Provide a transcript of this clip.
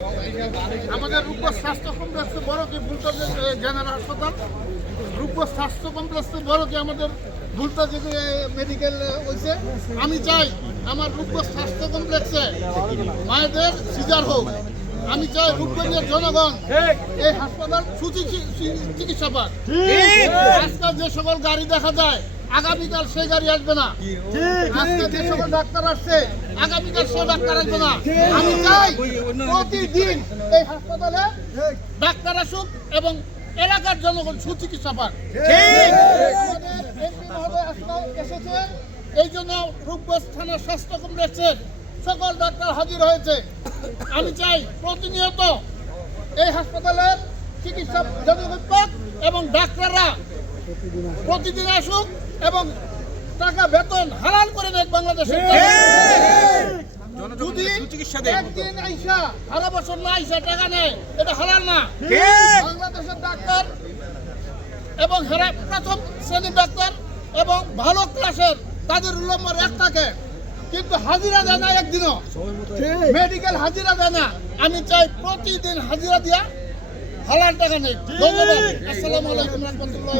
আমাদের রূপগঞ্জ স্বাস্থ্য কমপ্লেক্সে বড় কি ভুলতা জেনারেল হাসপাতাল, রূপগঞ্জ স্বাস্থ্য কমপ্লেক্সে বড় কি আমাদের ভুলতা যে মেডিকেল হয়েছে। আমি চাই আমার রূপগঞ্জ স্বাস্থ্য কমপ্লেক্সে মায়েদের সিজার হোক। আমি চাই রূপগঞ্জের জনগণ এই হাসপাতাল চিকিৎসা পাক। আজকাল যে সকল গাড়ি দেখা যায় আগামীকাল সেই গাড়ি আসবে না। আজকে যে সকল ডাক্তার আসছে আগামীকাল সে ডাক্তার আসবে না। আমি চাই প্রতিদিন এই হাসপাতালে ডাক্তার আসুক এবং এলাকার জনগণ সুচিকিৎসা পাক। এসেছে এই জন্য রূপগঞ্জ থানার স্বাস্থ্য কমপ্লেক্সের সকল ডাক্তার হাজির হয়েছে। আমি চাই প্রতিনিয়ত এই হাসপাতালের চিকিৎসা জনগণ পাক এবং ডাক্তাররা প্রতিদিন আসুক এবং টাকা বেতন হালাল করে দেখ বাংলাদেশের। যদি একদিন আইসা সারা বছর না আইসা টাকা নেয় এটা হালাল না। বাংলাদেশের ডাক্তার এবং প্রথম শ্রেণীর ডাক্তার এবং ভালো ক্লাসের তাদের নম্বর 1 থাকে, কিন্তু হাজিরা দেয় না, একদিনও মেডিকেল হাজিরা দেয় না। আমি চাই প্রতিদিন হাজিরা দিয়া হালাল টাকা নেই। ধন্যবাদ। আসসালামু আলাইকুম রহমতুল্লাহ।